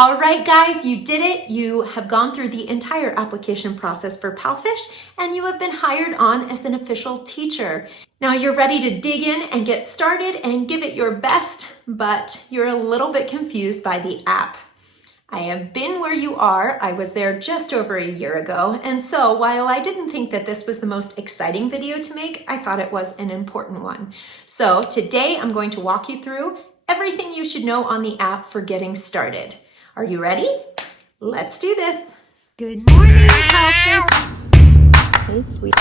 All right, guys, you did it. You have gone through the entire application process for PalFish, and you have been hired on as an official teacher. Now you're ready to dig in and get started and give it your best, but you're a little bit confused by the app. I have been where you are. I was there just over a year ago, and so while I didn't think that this was the most exciting video to make, I thought it was an important one. So today I'm going to walk you through everything you should know on the app for getting started. Are you ready? Let's do this. Good morning, PalFish. Hey, sweet.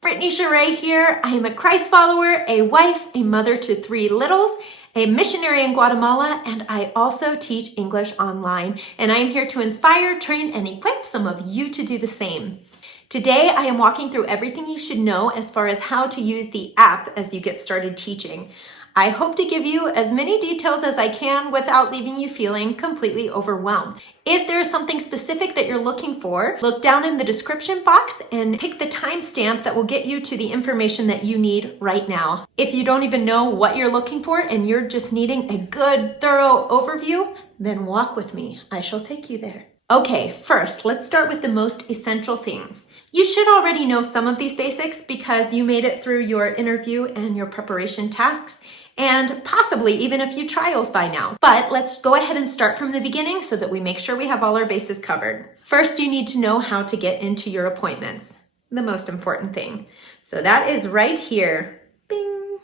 Brittney Cheray here. I am a Christ follower, a wife, a mother to 3 littles, a missionary in Guatemala, and I also teach English online. And I am here to inspire, train, and equip some of you to do the same. Today, I am walking through everything you should know as far as how to use the app as you get started teaching. I hope to give you as many details as I can without leaving you feeling completely overwhelmed. If there is something specific that you're looking for, look down in the description box and pick the timestamp that will get you to the information that you need right now. If you don't even know what you're looking for and you're just needing a good, thorough overview, then walk with me. I shall take you there. Okay, first, let's start with the most essential things. You should already know some of these basics because you made it through your interview and your preparation tasks, and possibly even a few trials by now. But let's go ahead and start from the beginning so that we make sure we have all our bases covered. First, you need to know how to get into your appointments, the most important thing. So that is right here. Bing.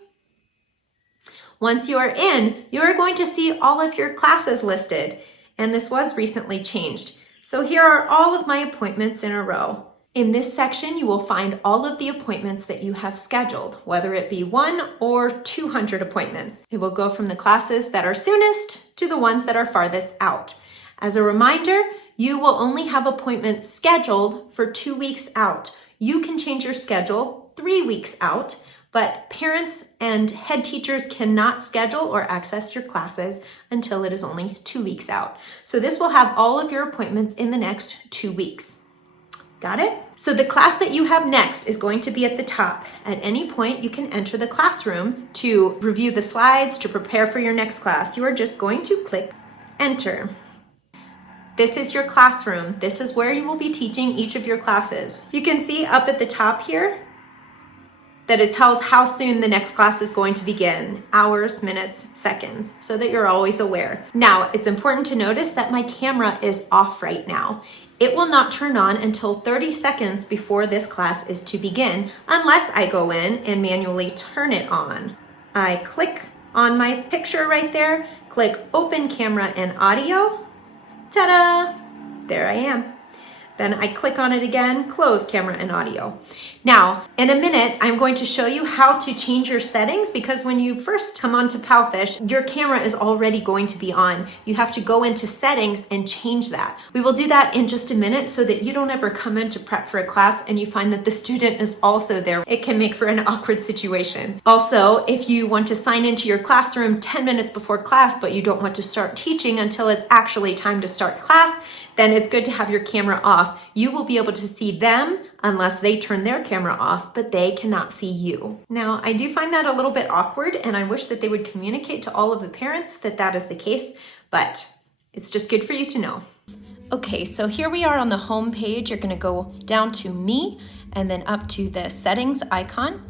Once you are in, you are going to see all of your classes listed, and this was recently changed. So here are all of my appointments in a row. In this section, you will find all of the appointments that you have scheduled, whether it be 1 or 200 appointments. It will go from the classes that are soonest to the ones that are farthest out. As a reminder, you will only have appointments scheduled for 2 weeks out. You can change your schedule 3 weeks out, but parents and head teachers cannot schedule or access your classes until it is only 2 weeks out. So this will have all of your appointments in the next 2 weeks. Got it? So the class that you have next is going to be at the top. At any point, you can enter the classroom to review the slides, to prepare for your next class. You are just going to click enter. This is your classroom. This is where you will be teaching each of your classes. You can see up at the top here that it tells how soon the next class is going to begin, hours, minutes, seconds, so that you're always aware. Now, it's important to notice that my camera is off right now. It will not turn on until 30 seconds before this class is to begin, unless I go in and manually turn it on. I click on my picture right there, click open camera and audio, ta-da, there I am. Then I click on it again, close camera and audio. Now, in a minute, I'm going to show you how to change your settings because when you first come onto PalFish, your camera is already going to be on. You have to go into settings and change that. We will do that in just a minute so that you don't ever come in to prep for a class and you find that the student is also there. It can make for an awkward situation. Also, if you want to sign into your classroom 10 minutes before class, but you don't want to start teaching until it's actually time to start class, then it's good to have your camera off. You will be able to see them unless they turn their camera off, but they cannot see you. Now, I do find that a little bit awkward, and I wish that they would communicate to all of the parents that that is the case, but it's just good for you to know. Okay, so here we are on the home page. You're gonna go down to Me and then up to the settings icon.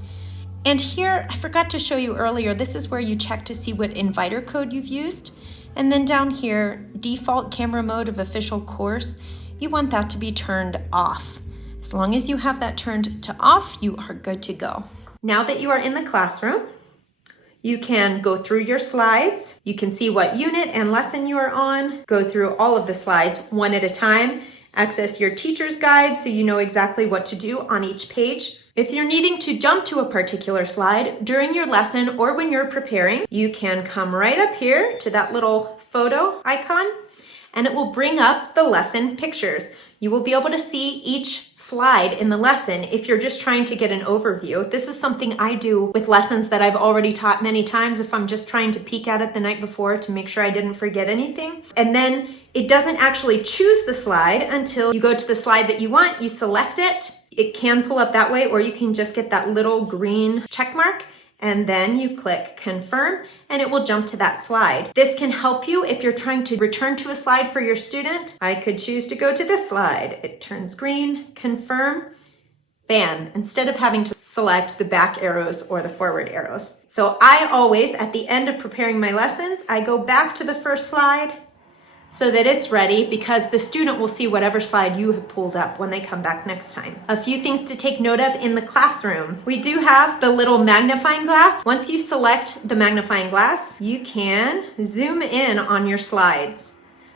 And here, I forgot to show you earlier, this is where you check to see what inviter code you've used. And then down here, default camera mode of official course, you want that to be turned off. As long as you have that turned to off, you are good to go. Now that you are in the classroom, you can go through your slides. You can see what unit and lesson you are on, go through all of the slides one at a time, access your teacher's guide so you know exactly what to do on each page. If you're needing to jump to a particular slide during your lesson or when you're preparing, you can come right up here to that little photo icon and it will bring up the lesson pictures. You will be able to see each slide in the lesson if you're just trying to get an overview. This is something I do with lessons that I've already taught many times if I'm just trying to peek at it the night before to make sure I didn't forget anything. And then it doesn't actually choose the slide until you go to the slide that you want, you select it. It can pull up that way, or you can just get that little green check mark and then you click confirm and it will jump to that slide. This can help you if you're trying to return to a slide for your student. I could choose to go to this slide. It turns green, confirm, bam, instead of having to select the back arrows or the forward arrows. So I always, at the end of preparing my lessons, I go back to the first slide so that it's ready, because the student will see whatever slide you have pulled up when they come back next time. A few things to take note of in the classroom. We do have the little magnifying glass. Once you select the magnifying glass, you can zoom in on your slides.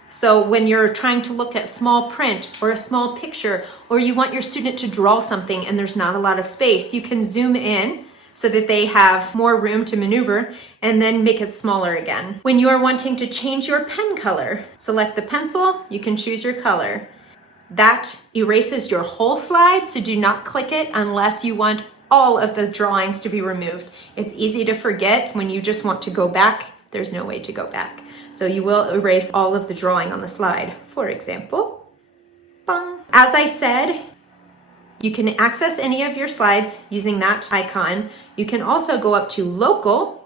So when you're trying to look at small print or a small picture, or you want your student to draw something and there's not a lot of space, you can zoom in so that they have more room to maneuver, and then make it smaller again. When you are wanting to change your pen color, select the pencil, you can choose your color. That erases your whole slide, so do not click it unless you want all of the drawings to be removed. It's easy to forget when you just want to go back. There's no way to go back. So you will erase all of the drawing on the slide. For example, bang. As I said, you can access any of your slides using that icon. You can also go up to local.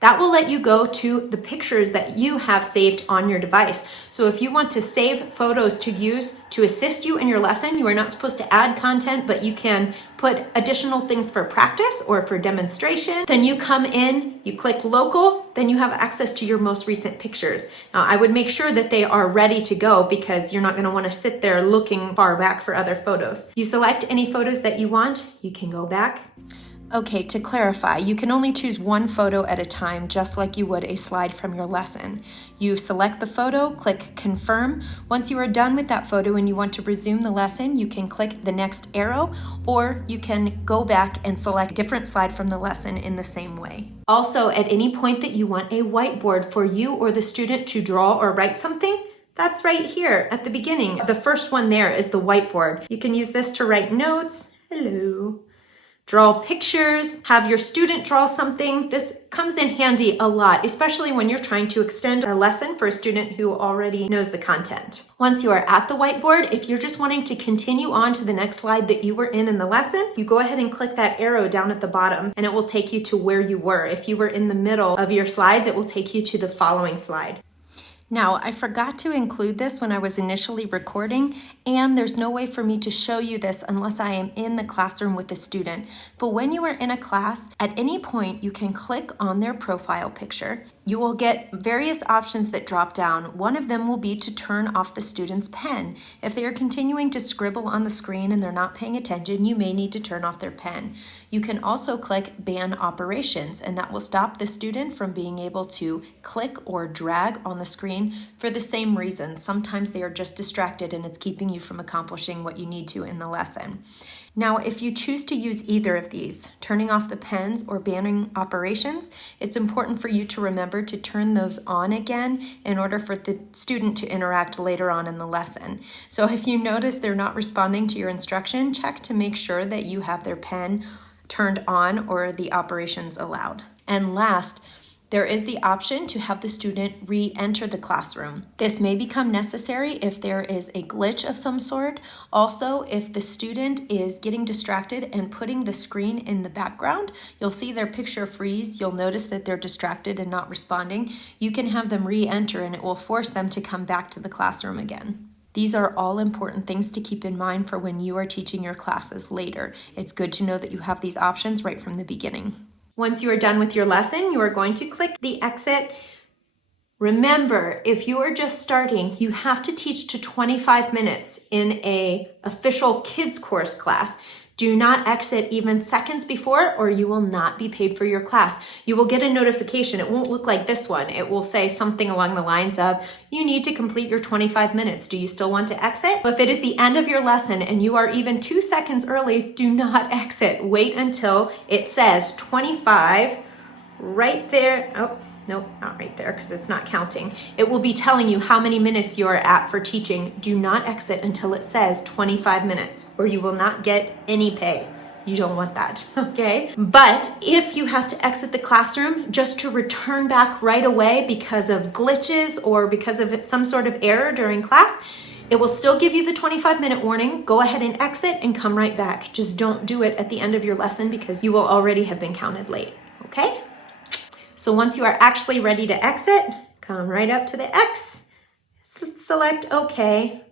That will let you go to the pictures that you have saved on your device. So if you want to save photos to use to assist you in your lesson, you are not supposed to add content, but you can put additional things for practice or for demonstration. Then you come in, you click local, then you have access to your most recent pictures. Now, I would make sure that they are ready to go, because you're not going to want to sit there looking far back for other photos. You select any photos that you want, you can go back. Okay, to clarify, you can only choose one photo at a time, just like you would a slide from your lesson. You select the photo, click confirm. Once you are done with that photo and you want to resume the lesson, you can click the next arrow, or you can go back and select a different slide from the lesson in the same way. Also, at any point that you want a whiteboard for you or the student to draw or write something, that's right here at the beginning. The first one there is the whiteboard. You can use this to write notes. Hello. Draw pictures, have your student draw something. This comes in handy a lot, especially when you're trying to extend a lesson for a student who already knows the content. Once you are at the whiteboard, if you're just wanting to continue on to the next slide that you were in the lesson, you go ahead and click that arrow down at the bottom and it will take you to where you were. If you were in the middle of your slides, it will take you to the following slide. Now, I forgot to include this when I was initially recording, and there's no way for me to show you this unless I am in the classroom with the student. But when you are in a class, at any point you can click on their profile picture. You will get various options that drop down. One of them will be to turn off the student's pen. If they are continuing to scribble on the screen and they're not paying attention, you may need to turn off their pen. You can also click ban operations, and that will stop the student from being able to click or drag on the screen for the same reason. Sometimes they are just distracted and it's keeping you from accomplishing what you need to in the lesson. Now, if you choose to use either of these, turning off the pens or banning operations, it's important for you to remember to turn those on again in order for the student to interact later on in the lesson. So if you notice they're not responding to your instruction, check to make sure that you have their pen turned on or the operations allowed. And last, there is the option to have the student re-enter the classroom. This may become necessary if there is a glitch of some sort. Also, if the student is getting distracted and putting the screen in the background, you'll see their picture freeze. You'll notice that they're distracted and not responding. You can have them re-enter and it will force them to come back to the classroom again. These are all important things to keep in mind for when you are teaching your classes later. It's good to know that you have these options right from the beginning. Once you are done with your lesson, you are going to click the exit. Remember, if you are just starting, you have to teach to 25 minutes in an official kids course class. Do not exit even seconds before, or you will not be paid for your class. You will get a notification. It won't look like this one. It will say something along the lines of, you need to complete your 25 minutes. Do you still want to exit? If it is the end of your lesson and you are even 2 seconds early, do not exit. Wait until it says 25 right there. Oh, Nope, not right there because it's not counting. It will be telling you how many minutes you're at for teaching. Do not exit until it says 25 minutes or you will not get any pay. You don't want that, okay? But if you have to exit the classroom just to return back right away because of glitches or because of some sort of error during class, it will still give you the 25-minute warning. Go ahead and exit and come right back. Just don't do it at the end of your lesson because you will already have been counted late, okay? So once you are actually ready to exit, come right up to the X, select OK,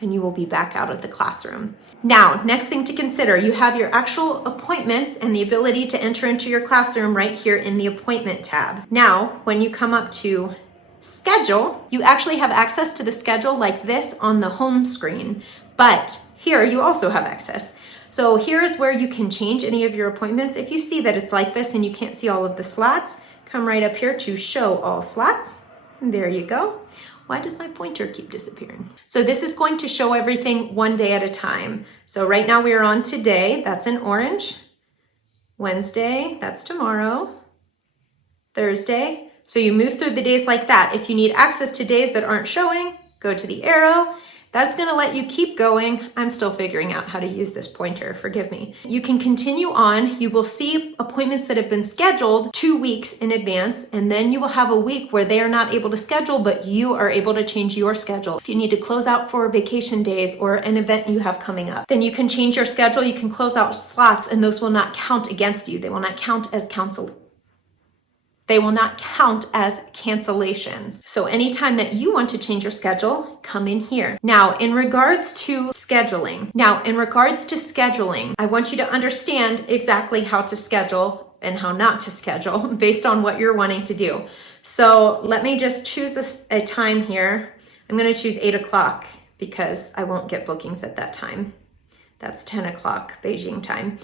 and you will be back out of the classroom. Now, next thing to consider, you have your actual appointments and the ability to enter into your classroom right here in the appointment tab. Now, when you come up to schedule, you actually have access to the schedule like this on the home screen, but here you also have access. So here's where you can change any of your appointments. If you see that it's like this and you can't see all of the slots, come right up here to show all slots. And there you go. Why does my pointer keep disappearing? So this is going to show everything one day at a time. So right now we are on today, that's in orange. Wednesday, that's tomorrow. Thursday. So you move through the days like that. If you need access to days that aren't showing, go to the arrow. That's gonna let you keep going. I'm still figuring out how to use this pointer, forgive me. You can continue on. You will see appointments that have been scheduled 2 weeks in advance, and then you will have a week where they are not able to schedule, but you are able to change your schedule. If you need to close out for vacation days or an event you have coming up, then you can change your schedule. You can close out slots and those will not count against you. They will not count as They will not count as cancellations. So anytime that you want to change your schedule, come in here. Now, in regards to scheduling, I want you to understand exactly how to schedule and how not to schedule based on what you're wanting to do. So let me just choose a time here. I'm gonna choose 8 o'clock because I won't get bookings at that time. That's 10 o'clock Beijing time.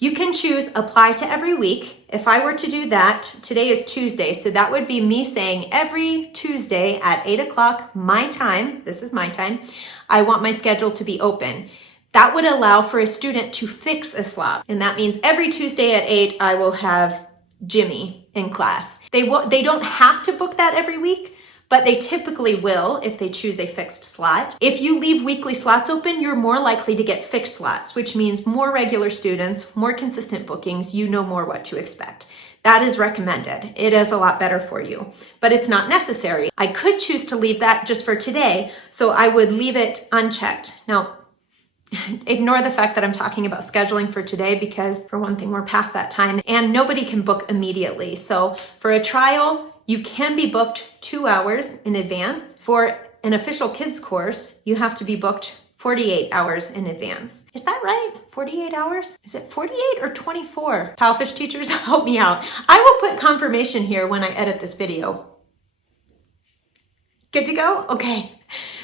You can choose apply to every week. If I were to do that, today is Tuesday, so that would be me saying every Tuesday at 8 o'clock my time, this is my time, I want my schedule to be open. That would allow for a student to fix a slot. And that means every Tuesday at 8, I will have Jimmy in class. They don't have to book that every week, but they typically will if they choose a fixed slot. If you leave weekly slots open, you're more likely to get fixed slots, which means more regular students, more consistent bookings, you know more what to expect. That is recommended. It is a lot better for you, but it's not necessary. I could choose to leave that just for today, so I would leave it unchecked. Now, ignore the fact that I'm talking about scheduling for today because for one thing, we're past that time and nobody can book immediately. So for a trial, you can be booked 2 hours in advance. For an official kids course, you have to be booked 48 hours in advance. Is that right? 48 hours? Is it 48 or 24? PalFish teachers, help me out. I will put confirmation here when I edit this video. Good to go? Okay.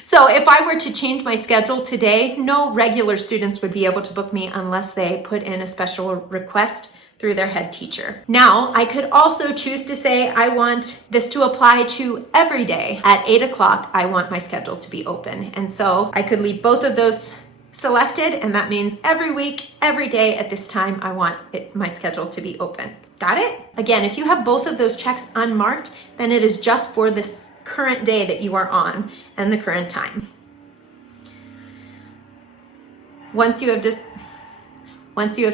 So if I were to change my schedule today, no regular students would be able to book me unless they put in a special request through their head teacher. Now, I could also choose to say I want this to apply to every day. At 8 o'clock, I want my schedule to be open. And so I could leave both of those selected, and that means every week, every day at this time, I want my schedule to be open. Got it? Again, if you have both of those checks unmarked, then it is just for this current day that you are on and the current time. Once you have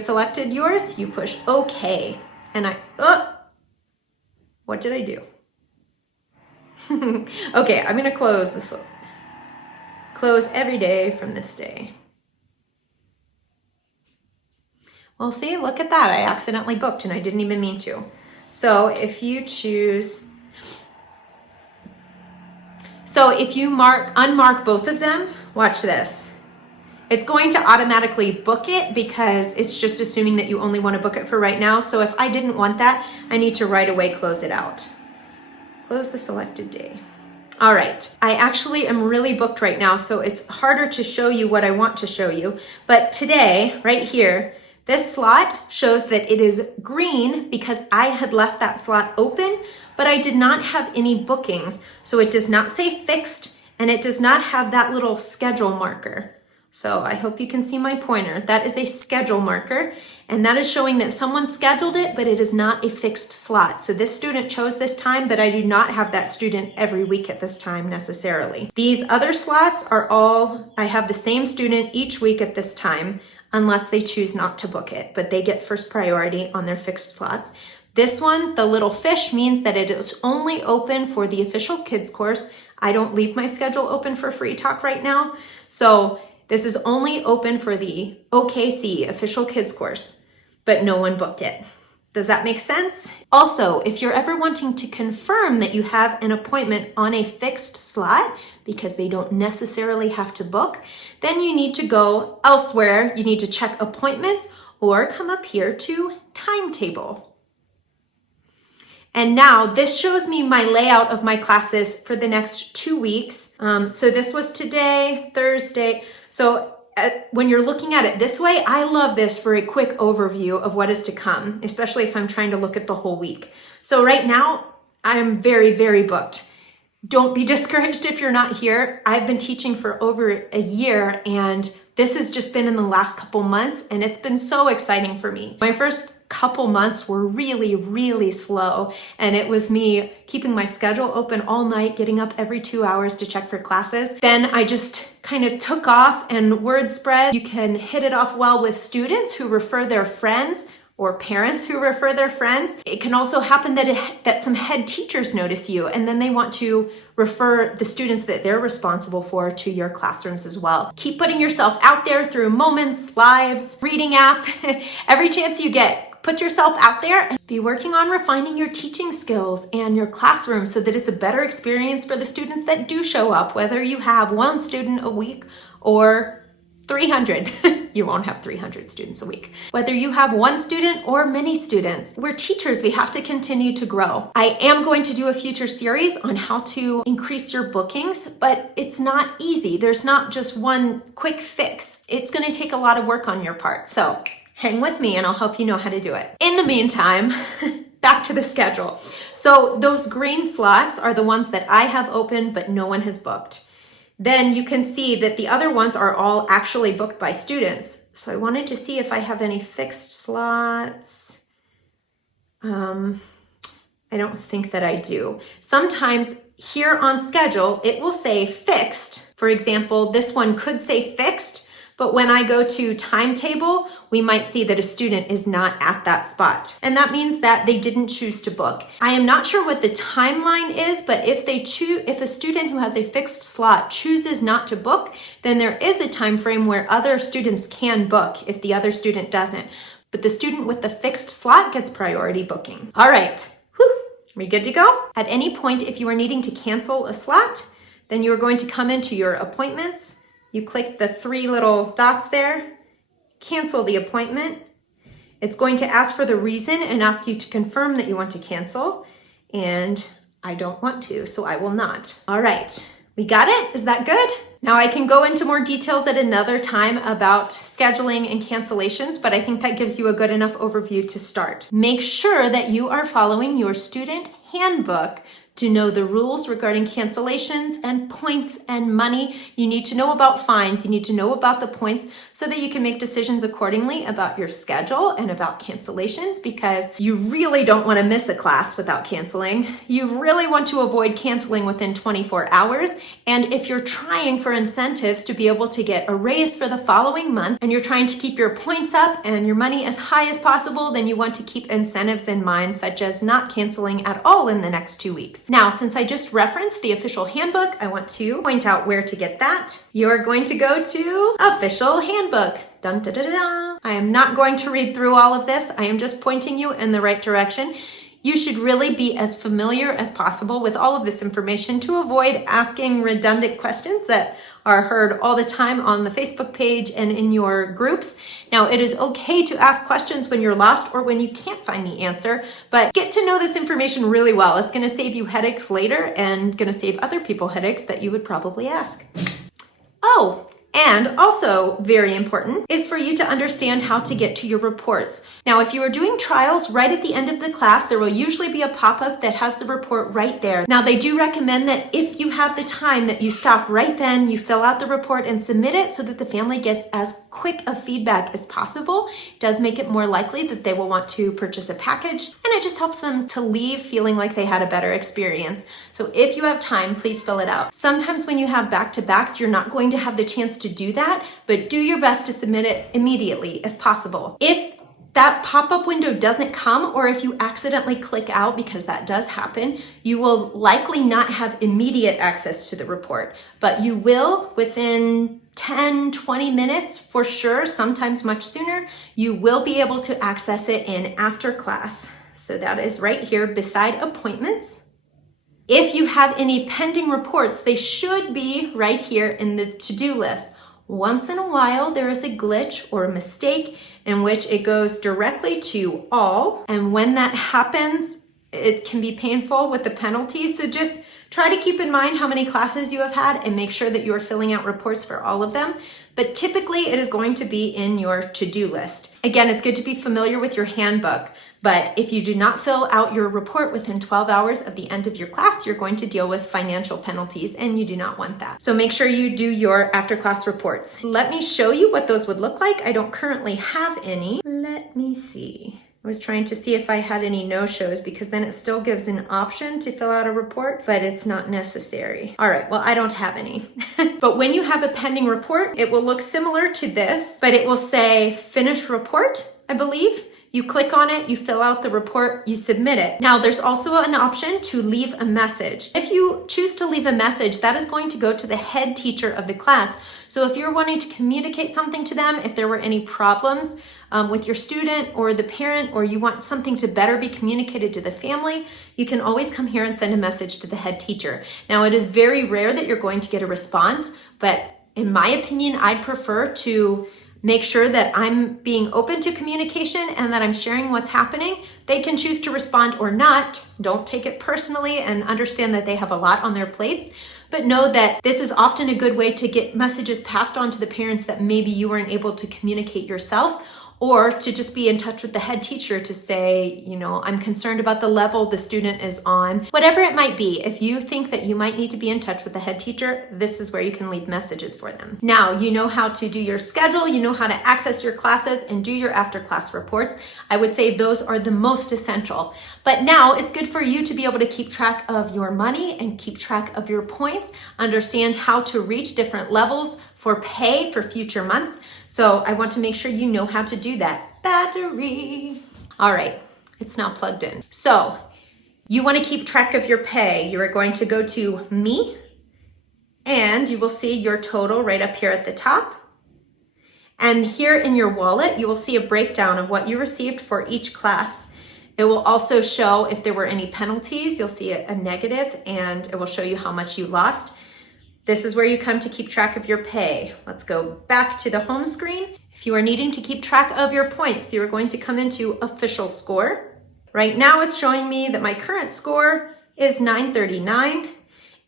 selected yours, you push OK. And what did I do? Okay, I'm gonna close this. Close every day from this day. Well, see, look at that. I accidentally booked and I didn't even mean to. So if you unmark both of them, watch this. It's going to automatically book it because it's just assuming that you only want to book it for right now. So if I didn't want that, I need to right away close it out. Close the selected day. All right, I actually am really booked right now, so it's harder to show you what I want to show you. But today, right here, this slot shows that it is green because I had left that slot open, but I did not have any bookings. So it does not say fixed and it does not have that little schedule marker. So I hope you can see my pointer. That is a schedule marker, and that is showing that someone scheduled it, but it is not a fixed slot. So this student chose this time, but I do not have that student every week at this time necessarily. These other slots are all, I have the same student each week at this time, unless they choose not to book it, but they get first priority on their fixed slots. This one, the little fish, means that it is only open for the official kids course. I don't leave my schedule open for free talk right now. So this is only open for the OKC official kids course, but no one booked it. Does that make sense? Also, if you're ever wanting to confirm that you have an appointment on a fixed slot, because they don't necessarily have to book, then you need to go elsewhere. You need to check appointments or come up here to timetable. And now this shows me my layout of my classes for the next 2 weeks. So this was today, Thursday. So when you're looking at it this way, I love this for a quick overview of what is to come, especially if I'm trying to look at the whole week. So right now, I'm very, very booked. Don't be discouraged if you're not here. I've been teaching for over a year, and this has just been in the last couple months, and it's been so exciting for me. My first couple months were really, really slow, and it was me keeping my schedule open all night, getting up every 2 hours to check for classes. Then I just kind of took off, and word spread. You can hit it off well with students who refer their friends, or parents who refer their friends. It can also happen that some head teachers notice you, and then they want to refer the students that they're responsible for to your classrooms as well. Keep putting yourself out there through Moments, Lives, Reading app, every chance you get. Put yourself out there and be working on refining your teaching skills and your classroom so that it's a better experience for the students that do show up, whether you have one student a week or 300. You won't have 300 students a week. Whether you have one student or many students, we're teachers, we have to continue to grow. I am going to do a future series on how to increase your bookings, but it's not easy. There's not just one quick fix. It's going to take a lot of work on your part. So hang with me and I'll help you know how to do it. In the meantime, back to the schedule. So those green slots are the ones that I have open, but no one has booked. Then you can see that the other ones are all actually booked by students. So I wanted to see if I have any fixed slots. I don't think that I do. Sometimes here on schedule, it will say fixed. For example, this one could say fixed, but when I go to timetable, we might see that a student is not at that spot. And that means that they didn't choose to book. I am not sure what the timeline is, but if a student who has a fixed slot chooses not to book, then there is a time frame where other students can book if the other student doesn't. But the student with the fixed slot gets priority booking. All right, are we good to go? At any point, if you are needing to cancel a slot, then you are going to come into your appointments. You click the 3 little dots there, cancel the appointment. It's going to ask for the reason and ask you to confirm that you want to cancel. And I don't want to, so I will not. All right, we got it? Is that good? Now I can go into more details at another time about scheduling and cancellations, but I think that gives you a good enough overview to start. Make sure that you are following your student handbook to know the rules regarding cancellations and points and money. You need to know about fines. You need to know about the points so that you can make decisions accordingly about your schedule and about cancellations, because you really don't want to miss a class without canceling. You really want to avoid canceling within 24 hours. And if you're trying for incentives to be able to get a raise for the following month, and you're trying to keep your points up and your money as high as possible, then you want to keep incentives in mind, such as not canceling at all in the next 2 weeks. Now, since I just referenced the official handbook, I want to point out where to get that. You're going to go to official handbook. Dun, da, da, da, da. I am not going to read through all of this. I am just pointing you in the right direction. You should really be as familiar as possible with all of this information to avoid asking redundant questions that are heard all the time on the Facebook page and in your groups. Now, it is okay to ask questions when you're lost or when you can't find the answer, but get to know this information really well. It's going to save you headaches later and going to save other people headaches that you would probably ask. Oh, and also very important is for you to understand how to get to your reports. Now, if you are doing trials right at the end of the class, there will usually be a pop-up that has the report right there. Now, they do recommend that if you have the time that you stop right then, you fill out the report and submit it so that the family gets as quick of feedback as possible. It does make it more likely that they will want to purchase a package, and it just helps them to leave feeling like they had a better experience. So if you have time, please fill it out. Sometimes when you have back-to-backs, you're not going to have the chance to do that, but do your best to submit it immediately if possible. If that pop-up window doesn't come, or if you accidentally click out, because that does happen, you will likely not have immediate access to the report, but you will within 10, 20 minutes for sure, sometimes much sooner, you will be able to access it in after class. So that is right here beside appointments. If you have any pending reports, they should be right here in the to-do list. Once in a while, there is a glitch or a mistake in which it goes directly to all. And when that happens, it can be painful with the penalties. So just try to keep in mind how many classes you have had and make sure that you are filling out reports for all of them. But typically it is going to be in your to-do list. Again, it's good to be familiar with your handbook. But if you do not fill out your report within 12 hours of the end of your class, you're going to deal with financial penalties, and you do not want that. So make sure you do your after-class reports. Let me show you what those would look like. I don't currently have any. Let me see. I was trying to see if I had any no-shows, because then it still gives an option to fill out a report, but it's not necessary. All right, well, I don't have any. But when you have a pending report, it will look similar to this, but it will say finish report, I believe. You click on it, you fill out the report, you submit it. Now, there's also an option to leave a message. If you choose to leave a message, that is going to go to the head teacher of the class. So if you're wanting to communicate something to them, if there were any problems with your student or the parent, or you want something to better be communicated to the family, you can always come here and send a message to the head teacher. Now, it is very rare that you're going to get a response, but in my opinion, I'd prefer to make sure that I'm being open to communication and that I'm sharing what's happening. They can choose to respond or not. Don't take it personally, and understand that they have a lot on their plates. But know that this is often a good way to get messages passed on to the parents that maybe you weren't able to communicate yourself, or to just be in touch with the head teacher to say, you know, I'm concerned about the level the student is on. Whatever it might be, if you think that you might need to be in touch with the head teacher, this is where you can leave messages for them. Now, you know how to do your schedule, you know how to access your classes and do your after-class reports. I would say those are the most essential. But now it's good for you to be able to keep track of your money and keep track of your points, understand how to reach different levels for pay for future months. So I want to make sure you know how to do that. Battery. All right, it's now plugged in. So you want to keep track of your pay. You are going to go to Me, and you will see your total right up here at the top. And here in your wallet, you will see a breakdown of what you received for each class. It will also show if there were any penalties. You'll see a negative, and it will show you how much you lost. This is where you come to keep track of your pay. Let's go back to the home screen. If you are needing to keep track of your points, you are going to come into official score. Right now it's showing me that my current score is 939.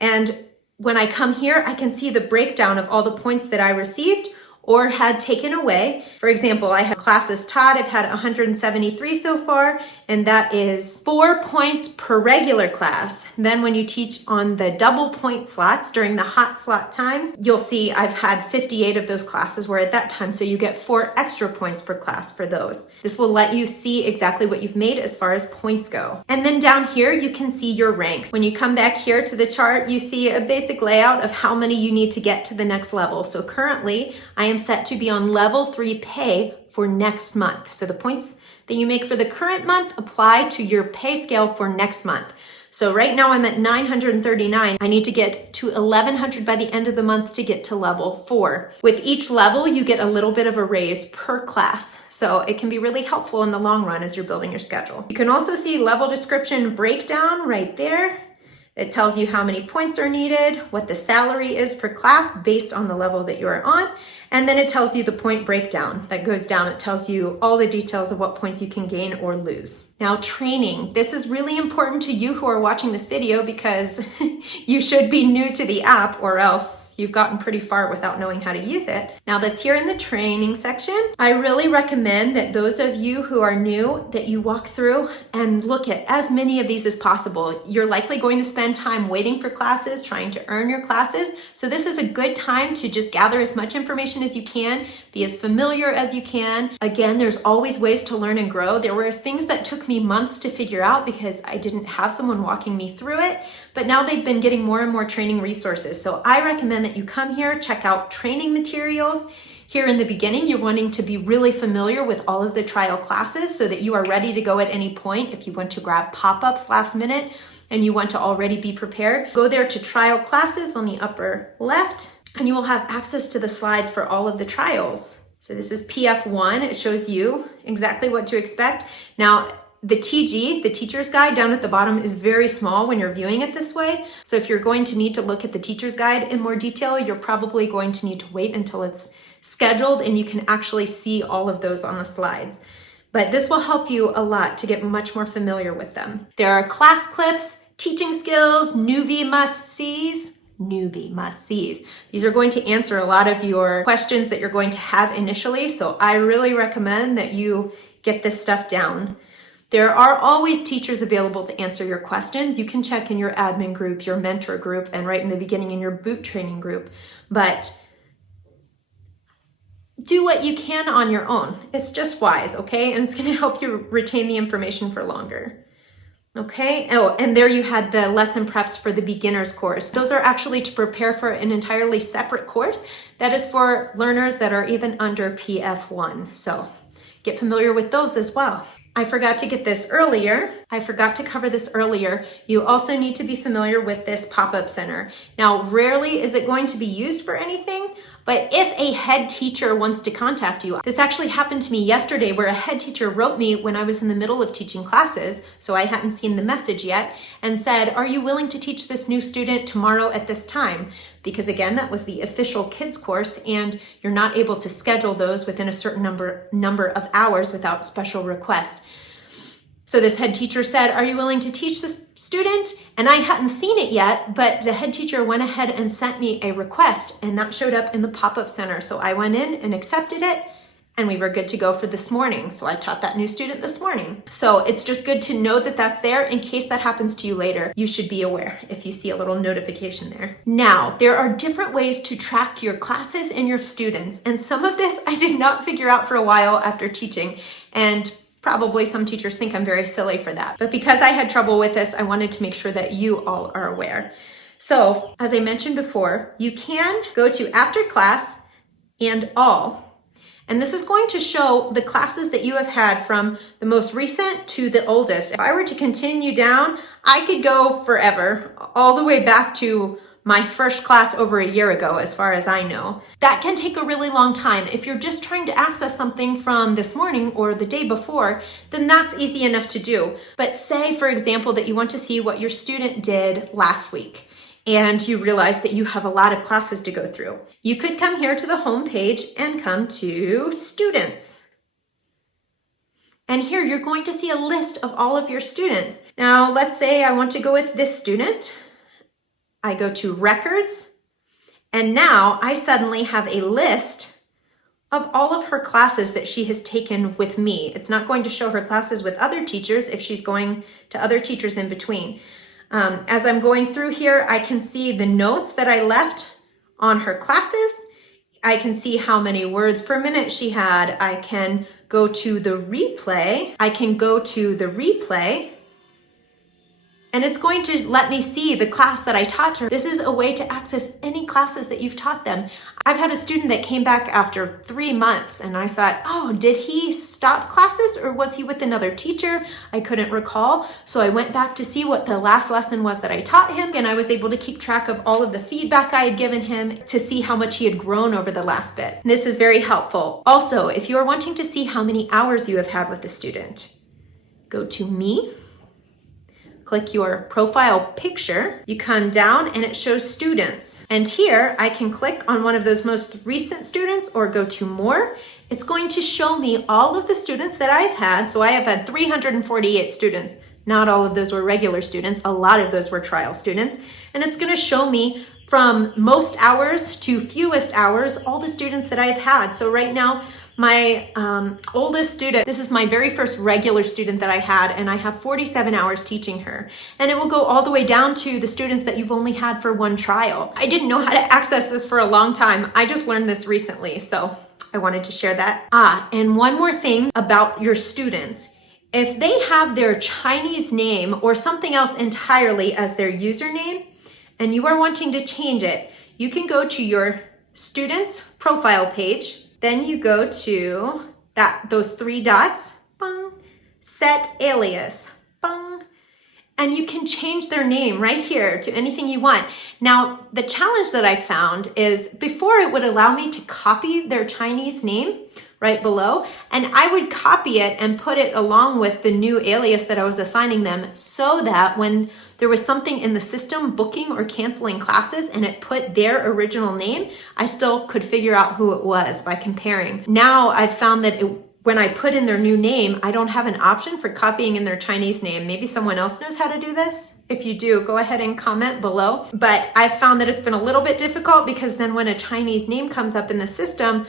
And when I come here, I can see the breakdown of all the points that I received or had taken away. For example, I have classes taught. I've had 173 so far, and that is 4 points per regular class. Then when you teach on the double point slots during the hot slot time, you'll see I've had 58 of those classes were at that time, so you get 4 extra points per class for those. This will let you see exactly what you've made as far as points go. And then down here, you can see your ranks. When you come back here to the chart, you see a basic layout of how many you need to get to the next level. So currently, I am set to be on level 3 pay for next month. So the points that you make for the current month apply to your pay scale for next month. So right now I'm at 939. I need to get to 1100 by the end of the month to get to level 4. With each level, you get a little bit of a raise per class. So it can be really helpful in the long run as you're building your schedule. You can also see level description breakdown right there. It tells you how many points are needed, what the salary is per class based on the level that you are on, and then it tells you the point breakdown that goes down. It tells you all the details of what points you can gain or lose. Now, training. This is really important to you who are watching this video because you should be new to the app or else you've gotten pretty far without knowing how to use it. Now that's here in the training section. I really recommend that those of you who are new, that you walk through and look at as many of these as possible. You're likely going to spend time waiting for classes, trying to earn your classes. So this is a good time to just gather as much information as you can, be as familiar as you can. Again, there's always ways to learn and grow. There were things that took me months to figure out because I didn't have someone walking me through it, but now they've been getting more and more training resources. So I recommend that you come here, check out training materials. Here in the beginning, you're wanting to be really familiar with all of the trial classes so that you are ready to go at any point. If you want to grab pop-ups last minute and you want to already be prepared, go there to trial classes on the upper left, and you will have access to the slides for all of the trials. So this is PF1. It shows you exactly what to expect. Now, the TG, the teacher's guide down at the bottom, is very small when you're viewing it this way. So if you're going to need to look at the teacher's guide in more detail, you're probably going to need to wait until it's scheduled and you can actually see all of those on the slides. But this will help you a lot to get much more familiar with them. There are class clips, teaching skills, newbie must-sees. Newbie must-sees. These are going to answer a lot of your questions that you're going to have initially. So I really recommend that you get this stuff down. There are always teachers available to answer your questions. You can check in your admin group, your mentor group, and right in the beginning in your boot training group. But do what you can on your own. It's just wise, okay? And it's going to help you retain the information for longer. Okay. Oh, and there you had the lesson preps for the beginners course. Those are actually to prepare for an entirely separate course that is for learners that are even under PF1. So get familiar with those as well. I forgot to get this earlier. I forgot to cover this earlier. You also need to be familiar with this pop-up center. Now, rarely is it going to be used for anything, but if a head teacher wants to contact you, this actually happened to me yesterday where a head teacher wrote me when I was in the middle of teaching classes, so I hadn't seen the message yet, and said, "Are you willing to teach this new student tomorrow at this time?" Because again, that was the official kids course and you're not able to schedule those within a certain number of hours without special request. So this head teacher said, "Are you willing to teach this student?" And I hadn't seen it yet, but the head teacher went ahead and sent me a request and that showed up in the pop-up center. So I went in and accepted it and we were good to go for this morning. So I taught that new student this morning. So it's just good to know that that's there in case that happens to you later. You should be aware if you see a little notification there. Now, there are different ways to track your classes and your students. And some of this I did not figure out for a while after teaching. And probably some teachers think I'm very silly for that. But because I had trouble with this, I wanted to make sure that you all are aware. So as I mentioned before, you can go to after class and all. And this is going to show the classes that you have had from the most recent to the oldest. If I were to continue down, I could go forever, all the way back to my first class over a year ago, as far as I know. That can take a really long time. If you're just trying to access something from this morning or the day before, then that's easy enough to do. But say, for example, that you want to see what your student did last week and you realize that you have a lot of classes to go through. You could come here to the home page and come to students. And here you're going to see a list of all of your students. Now, let's say I want to go with this student. I go to records, and now I suddenly have a list of all of her classes that she has taken with me. It's not going to show her classes with other teachers if she's going to other teachers in between. As I'm going through here, I can see the notes that I left on her classes. I can see how many words per minute she had. I can go to the replay. And it's going to let me see the class that I taught her. This is a way to access any classes that you've taught them. I've had a student that came back after 3 months and I thought, oh, did he stop classes or was he with another teacher? I couldn't recall. So I went back to see what the last lesson was that I taught him, and I was able to keep track of all of the feedback I had given him to see how much he had grown over the last bit. This is very helpful. Also, if you are wanting to see how many hours you have had with the student, go to me, click your profile picture, you come down and it shows students. And here I can click on one of those most recent students or go to more. It's going to show me all of the students that I've had. So I have had 348 students. Not all of those were regular students. A lot of those were trial students. And it's going to show me from most hours to fewest hours, all the students that I've had. So right now, my oldest student, this is my very first regular student that I had, and I have 47 hours teaching her. And it will go all the way down to the students that you've only had for one trial. I didn't know how to access this for a long time. I just learned this recently, so I wanted to share that. And one more thing about your students. If they have their Chinese name or something else entirely as their username, and you are wanting to change it, you can go to your student's profile page. Then you go to those three dots, bung, set alias, bung, and you can change their name right here to anything you want. Now, the challenge that I found is before it would allow me to copy their Chinese name right below, and I would copy it and put it along with the new alias that I was assigning them so that when there was something in the system booking or canceling classes and it put their original name, I still could figure out who it was by comparing. Now I've found that when I put in their new name, I don't have an option for copying in their Chinese name. Maybe someone else knows how to do this. If you do, go ahead and comment below. But I've found that it's been a little bit difficult because then when a Chinese name comes up in the system,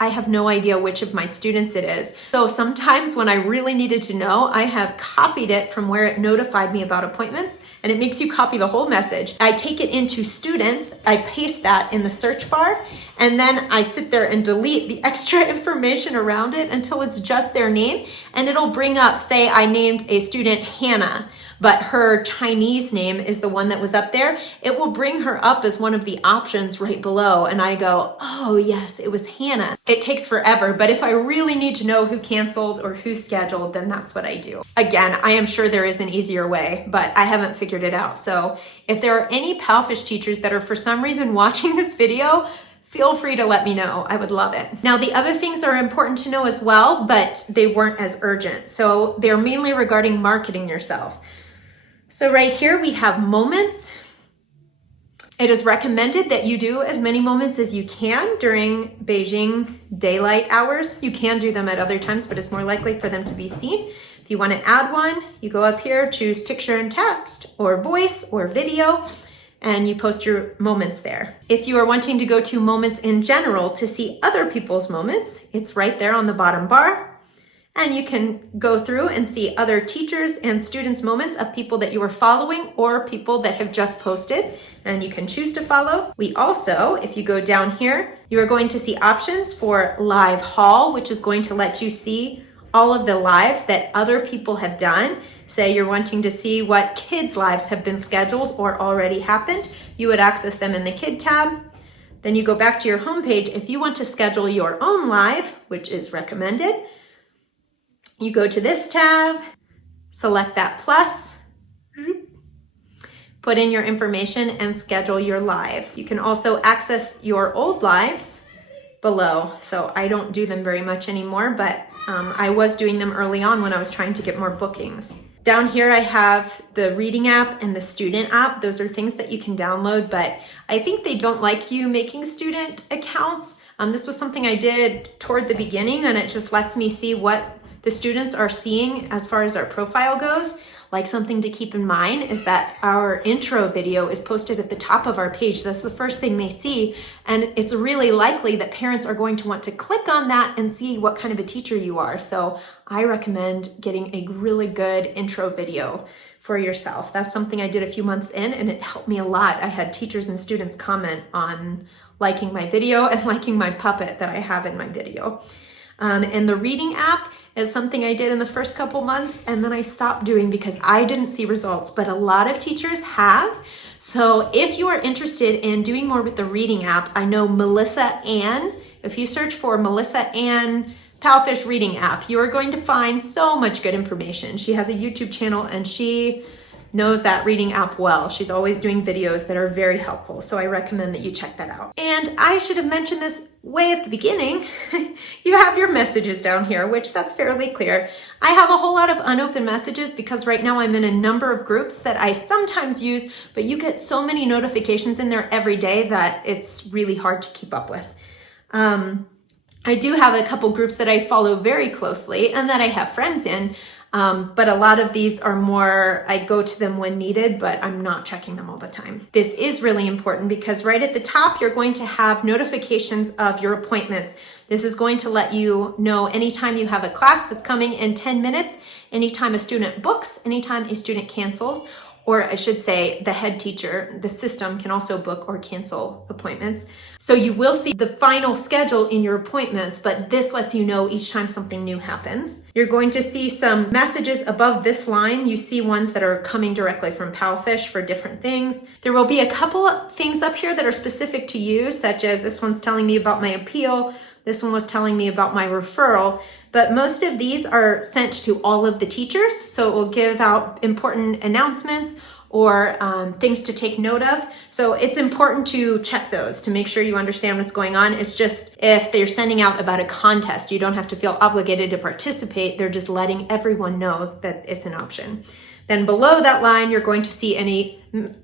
I have no idea which of my students it is. So sometimes when I really needed to know, I have copied it from where it notified me about appointments, and it makes you copy the whole message. I take it into students, I paste that in the search bar, and then I sit there and delete the extra information around it until it's just their name, and it'll bring up, say I named a student Hannah, but her Chinese name is the one that was up there. It will bring her up as one of the options right below, and I go, oh yes, it was Hannah. It takes forever, but if I really need to know who canceled or who scheduled, then that's what I do. Again, I am sure there is an easier way, but I haven't figured it out. So if there are any PalFish teachers that are for some reason watching this video, feel free to let me know. I would love it. Now, the other things are important to know as well, but they weren't as urgent. So they're mainly regarding marketing yourself. So right here we have moments. It is recommended that you do as many moments as you can during Beijing daylight hours. You can do them at other times, but it's more likely for them to be seen. If you want to add one, you go up here, choose picture and text or voice or video, and you post your moments there. If you are wanting to go to moments in general to see other people's moments, it's right there on the bottom bar. And you can go through and see other teachers and students' moments of people that you are following or people that have just posted, and you can choose to follow. We also, if you go down here, you are going to see options for live haul, which is going to let you see all of the lives that other people have done. Say you're wanting to see what kids' lives have been scheduled or already happened, you would access them in the Kid tab. Then you go back to your homepage. If you want to schedule your own live, which is recommended, you go to this tab, select that plus, put in your information and schedule your live. You can also access your old lives below. So I don't do them very much anymore, but I was doing them early on when I was trying to get more bookings. Down here I have the reading app and the student app. Those are things that you can download, but I think they don't like you making student accounts. This was something I did toward the beginning, and it just lets me see what the students are seeing as far as our profile goes. Like, something to keep in mind is that our intro video is posted at the top of our page. That's the first thing they see. And it's really likely that parents are going to want to click on that and see what kind of a teacher you are. So I recommend getting a really good intro video for yourself. That's something I did a few months in, and it helped me a lot. I had teachers and students comment on liking my video and liking my puppet that I have in my video. And the reading app is something I did in the first couple months, and then I stopped doing because I didn't see results, but a lot of teachers have. So if you are interested in doing more with the reading app, I know Melissa Ann, if you search for Melissa Ann PalFish reading app, you are going to find so much good information. She has a YouTube channel, and she knows that reading app well. She's always doing videos that are very helpful, so I recommend that you check that out. And I should have mentioned this way at the beginning. You have your messages down here, which that's fairly clear. I have a whole lot of unopened messages because right now I'm in a number of groups that I sometimes use, but you get so many notifications in there every day that it's really hard to keep up with. I do have a couple groups that I follow very closely and that I have friends in, but a lot of these are more, I go to them when needed, but I'm not checking them all the time. This is really important because right at the top, you're going to have notifications of your appointments. This is going to let you know anytime you have a class that's coming in 10 minutes, anytime a student books, anytime a student cancels, or I should say the head teacher, the system can also book or cancel appointments. So you will see the final schedule in your appointments, but this lets you know each time something new happens. You're going to see some messages above this line. You see ones that are coming directly from PalFish for different things. There will be a couple of things up here that are specific to you, such as this one's telling me about my appeal. This one was telling me about my referral, but most of these are sent to all of the teachers. So it will give out important announcements or things to take note of. So it's important to check those to make sure you understand what's going on. It's just if they're sending out about a contest, you don't have to feel obligated to participate. They're just letting everyone know that it's an option. Then below that line, you're going to see any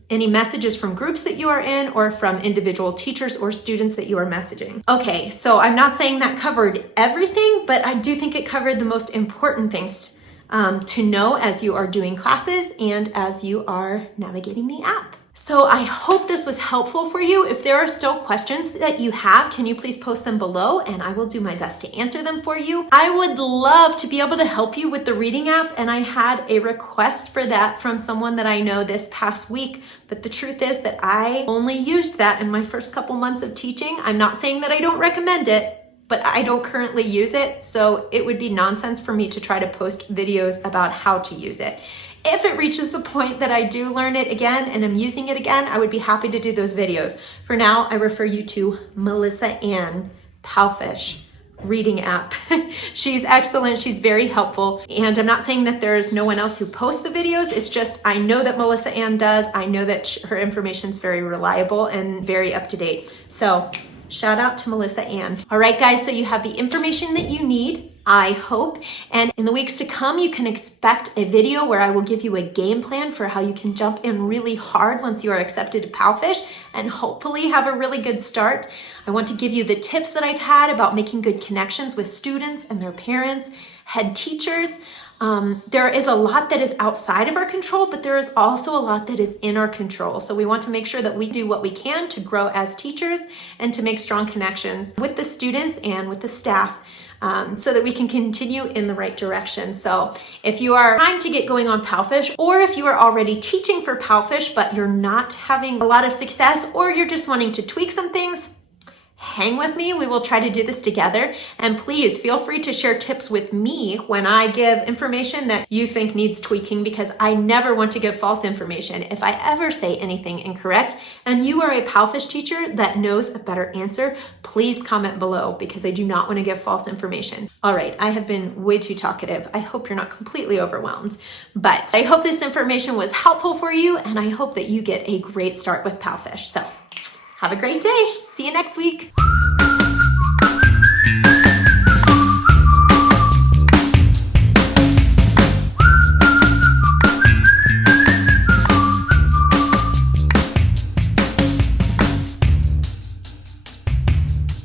messages from groups that you are in or from individual teachers or students that you are messaging. Okay, so I'm not saying that covered everything, but I do think it covered the most important things to know as you are doing classes and as you are navigating the app. So I hope this was helpful for you. If there are still questions that you have, can you please post them below and I will do my best to answer them for you. I would love to be able to help you with the reading app, and I had a request for that from someone that I know this past week, but the truth is that I only used that in my first couple months of teaching. I'm not saying that I don't recommend it, but I don't currently use it, so it would be nonsense for me to try to post videos about how to use it. If it reaches the point that I do learn it again and I'm using it again, I would be happy to do those videos. For now, I refer you to Melissa Ann, PalFish reading app. She's excellent. She's very helpful. And I'm not saying that there's no one else who posts the videos. It's just, I know that Melissa Ann does. I know that her information is very reliable and very up to date. So shout out to Melissa Ann. All right, guys, so you have the information that you need, I hope. And in the weeks to come, you can expect a video where I will give you a game plan for how you can jump in really hard once you are accepted to PalFish and hopefully have a really good start. I want to give you the tips that I've had about making good connections with students and their parents, head teachers. There is a lot that is outside of our control, but there is also a lot that is in our control. So we want to make sure that we do what we can to grow as teachers and to make strong connections with the students and with the staff so that we can continue in the right direction. So if you are trying to get going on PalFish, or if you are already teaching for PalFish, but you're not having a lot of success, or you're just wanting to tweak some things, hang with me. We will try to do this together. And please feel free to share tips with me when I give information that you think needs tweaking, because I never want to give false information. If I ever say anything incorrect and you are a PalFish teacher that knows a better answer, please comment below, because I do not want to give false information. All right, I have been way too talkative. I hope you're not completely overwhelmed, but I hope this information was helpful for you, and I hope that you get a great start with PalFish. So have a great day. See you next week.